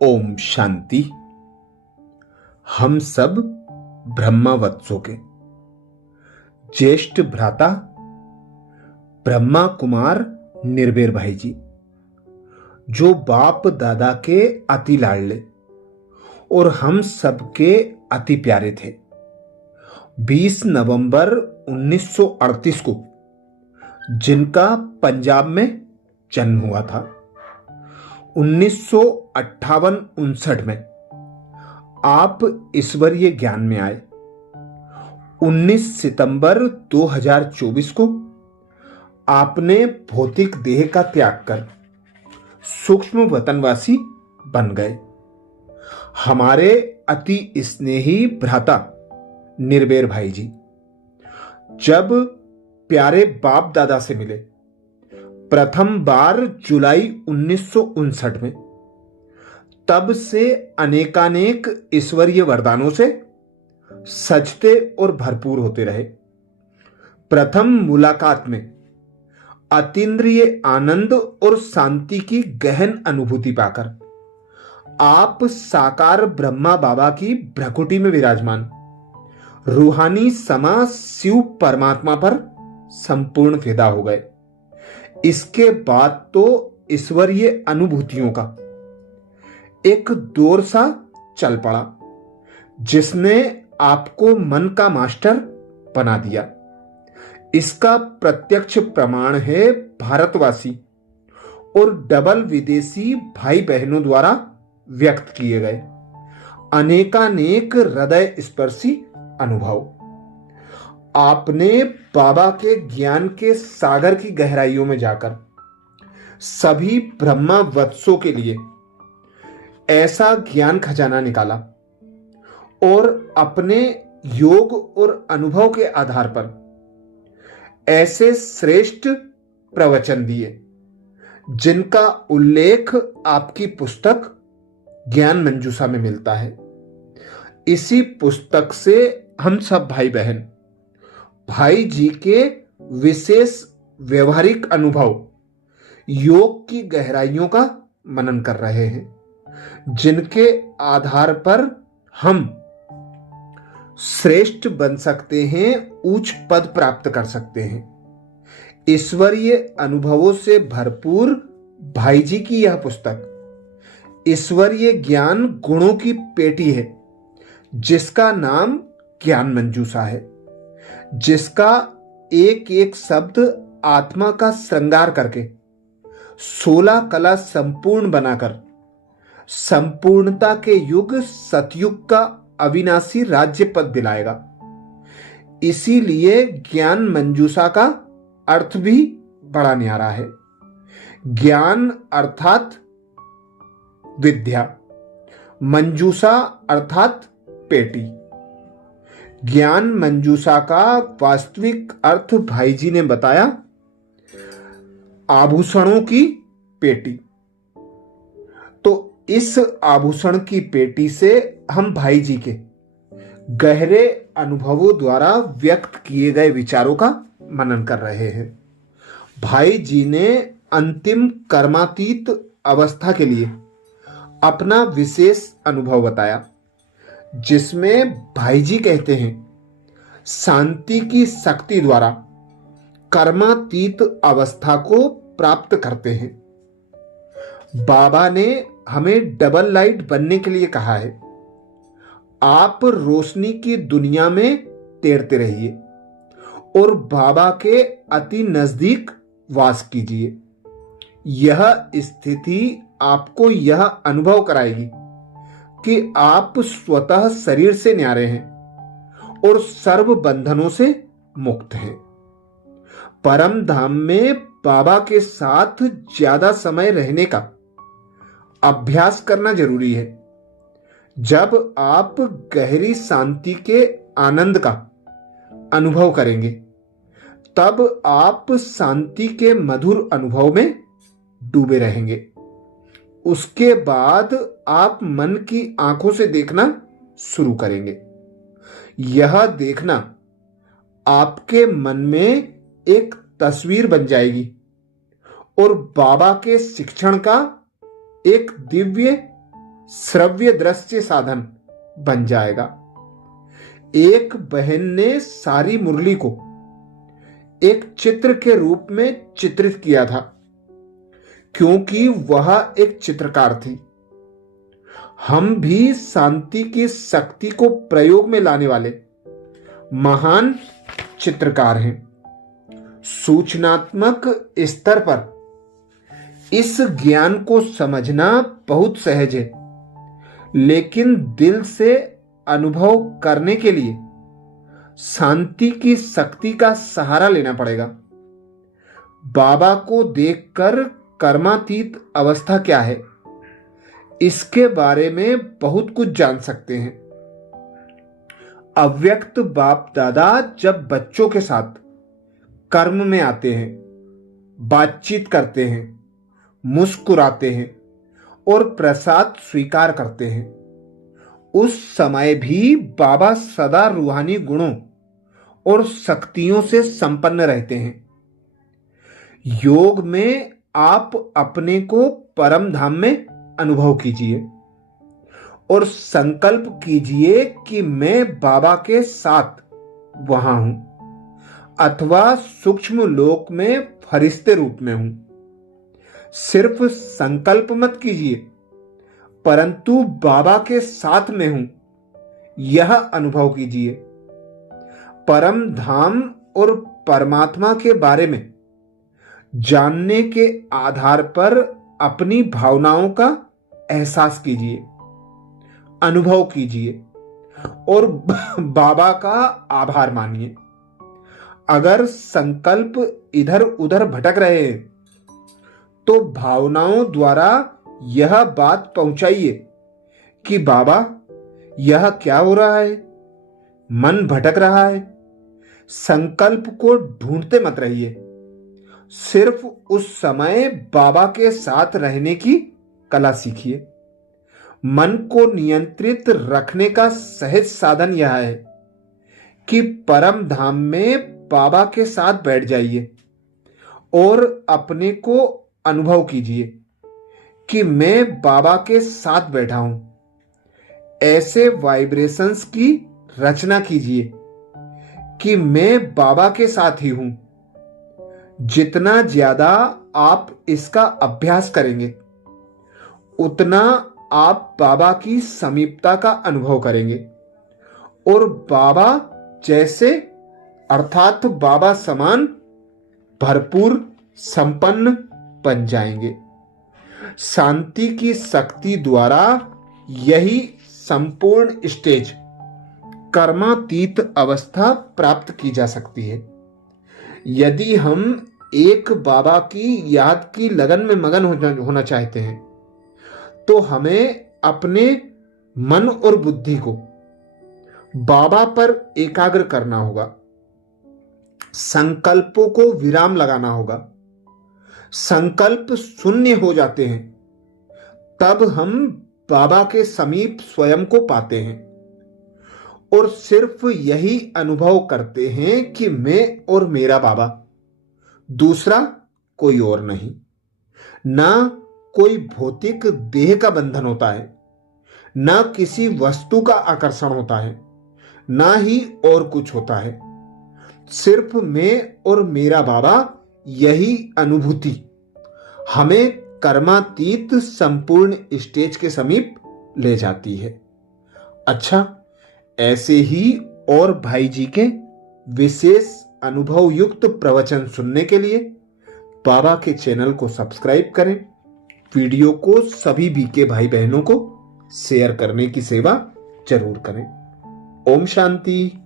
ओम शांति। हम सब ब्रह्मावत्सों के ज्येष्ठ भ्राता ब्रह्मा कुमार निर्भय भाई जी, जो बाप दादा के अति लाडले और हम सबके अति प्यारे थे। 20 नवंबर 1938 को जिनका पंजाब में जन्म हुआ था, 1958-59 में आप ईश्वरीय ज्ञान में आए। 19 सितंबर 2024 को आपने भौतिक देह का त्याग कर सूक्ष्म वतनवासी बन गए। हमारे अति स्नेही भ्राता निर्भय भाई जी जब प्यारे बाप दादा से मिले प्रथम बार जुलाई 1959 में, तब से अनेकानेक ईश्वरीय वरदानों से सजते और भरपूर होते रहे। प्रथम मुलाकात में अतीन्द्रिय आनंद और शांति की गहन अनुभूति पाकर आप साकार ब्रह्मा बाबा की भ्रकुटी में विराजमान रूहानी समा शिव परमात्मा पर संपूर्ण फिदा हो गए। इसके बाद तो ईश्वरीय अनुभूतियों का एक दौर सा चल पड़ा, जिसने आपको मन का मास्टर बना दिया। इसका प्रत्यक्ष प्रमाण है भारतवासी और डबल विदेशी भाई बहनों द्वारा व्यक्त किए गए अनेकानेक हृदय स्पर्शी अनुभव। आपने बाबा के ज्ञान के सागर की गहराइयों में जाकर सभी ब्रह्मा वत्सों के लिए ऐसा ज्ञान खजाना निकाला और अपने योग और अनुभव के आधार पर ऐसे श्रेष्ठ प्रवचन दिए, जिनका उल्लेख आपकी पुस्तक ज्ञान मंजूषा में मिलता है। इसी पुस्तक से हम सब भाई बहन भाई जी के विशेष व्यवहारिक अनुभव योग की गहराइयों का मनन कर रहे हैं, जिनके आधार पर हम श्रेष्ठ बन सकते हैं, उच्च पद प्राप्त कर सकते हैं। ईश्वरीय अनुभवों से भरपूर भाई जी की यह पुस्तक ईश्वरीय ज्ञान गुणों की पेटी है, जिसका नाम ज्ञान मंजूषा है, जिसका एक एक शब्द आत्मा का श्रृंगार करके 16 कला संपूर्ण बनाकर संपूर्णता के युग सतयुग का अविनाशी राज्य पद दिलाएगा। इसीलिए ज्ञान मंजूषा का अर्थ भी बड़ा न्यारा है। ज्ञान अर्थात विद्या, मंजूषा अर्थात पेटी। ज्ञान मंजूषा का वास्तविक अर्थ भाई जी ने बताया, आभूषणों की पेटी। तो इस आभूषण की पेटी से हम भाई जी के गहरे अनुभवों द्वारा व्यक्त किए गए विचारों का मनन कर रहे हैं। भाई जी ने अंतिम कर्मातीत अवस्था के लिए अपना विशेष अनुभव बताया, जिसमें भाई जी कहते हैं शांति की शक्ति द्वारा कर्मातीत अवस्था को प्राप्त करते हैं। बाबा ने हमें डबल लाइट बनने के लिए कहा है। आप रोशनी की दुनिया में तैरते रहिए और बाबा के अति नजदीक वास कीजिए। यह स्थिति आपको यह अनुभव कराएगी कि आप स्वतः शरीर से न्यारे हैं और सर्व बंधनों से मुक्त हैं। परम धाम में बाबा के साथ ज्यादा समय रहने का अभ्यास करना जरूरी है। जब आप गहरी शांति के आनंद का अनुभव करेंगे, तब आप शांति के मधुर अनुभव में डूबे रहेंगे। उसके बाद आप मन की आंखों से देखना शुरू करेंगे। यह देखना आपके मन में एक तस्वीर बन जाएगी और बाबा के शिक्षण का एक दिव्य श्रव्य दृश्य साधन बन जाएगा। एक बहन ने सारी मुरली को एक चित्र के रूप में चित्रित किया था, क्योंकि वह एक चित्रकार थी। हम भी शांति की शक्ति को प्रयोग में लाने वाले महान चित्रकार हैं। सूचनात्मक स्तर पर इस ज्ञान को समझना बहुत सहज है, लेकिन दिल से अनुभव करने के लिए शांति की शक्ति का सहारा लेना पड़ेगा। बाबा को देखकर कर्मातीत अवस्था क्या है, इसके बारे में बहुत कुछ जान सकते हैं। अव्यक्त बाप दादा जब बच्चों के साथ कर्म में आते हैं, बातचीत करते हैं, मुस्कुराते हैं और प्रसाद स्वीकार करते हैं, उस समय भी बाबा सदा रूहानी गुणों और शक्तियों से संपन्न रहते हैं। योग में आप अपने को परम धाम में अनुभव कीजिए और संकल्प कीजिए कि मैं बाबा के साथ वहां हूं, अथवा सूक्ष्म लोक में फरिश्ते रूप में हूं। सिर्फ संकल्प मत कीजिए, परंतु बाबा के साथ में हूं, यह अनुभव कीजिए। परम धाम और परमात्मा के बारे में जानने के आधार पर अपनी भावनाओं का एहसास कीजिए, अनुभव कीजिए और बाबा का आभार मानिए। अगर संकल्प इधर उधर भटक रहे हैं तो भावनाओं द्वारा यह बात पहुंचाइए कि बाबा यह क्या हो रहा है, मन भटक रहा है। संकल्प को ढूंढते मत रहिए, सिर्फ उस समय बाबा के साथ रहने की कला सीखिए। मन को नियंत्रित रखने का सहज साधन यह है कि परम धाम में बाबा के साथ बैठ जाइए और अपने को अनुभव कीजिए कि मैं बाबा के साथ बैठा हूं। ऐसे वाइब्रेशंस की रचना कीजिए कि मैं बाबा के साथ ही हूं। जितना ज्यादा आप इसका अभ्यास करेंगे, उतना आप बाबा की समीपता का अनुभव करेंगे और बाबा जैसे अर्थात बाबा समान भरपूर संपन्न बन जाएंगे। शांति की शक्ति द्वारा यही संपूर्ण स्टेज कर्मातीत अवस्था प्राप्त की जा सकती है। यदि हम एक बाबा की याद की लगन में मगन होना चाहते हैं तो हमें अपने मन और बुद्धि को बाबा पर एकाग्र करना होगा, संकल्पों को विराम लगाना होगा। संकल्प शून्य हो जाते हैं, तब हम बाबा के समीप स्वयं को पाते हैं और सिर्फ यही अनुभव करते हैं कि मैं और मेरा बाबा, दूसरा कोई और नहीं। ना कोई भौतिक देह का बंधन होता है, ना किसी वस्तु का आकर्षण होता है, ना ही और कुछ होता है। सिर्फ मैं और मेरा बाबा, यही अनुभूति हमें कर्मातीत संपूर्ण स्टेज के समीप ले जाती है। अच्छा, ऐसे ही और भाई जी के विशेष अनुभव युक्त प्रवचन सुनने के लिए बाबा के चैनल को सब्सक्राइब करें। वीडियो को सभी बीके भाई बहनों को शेयर करने की सेवा जरूर करें। ओम शांति।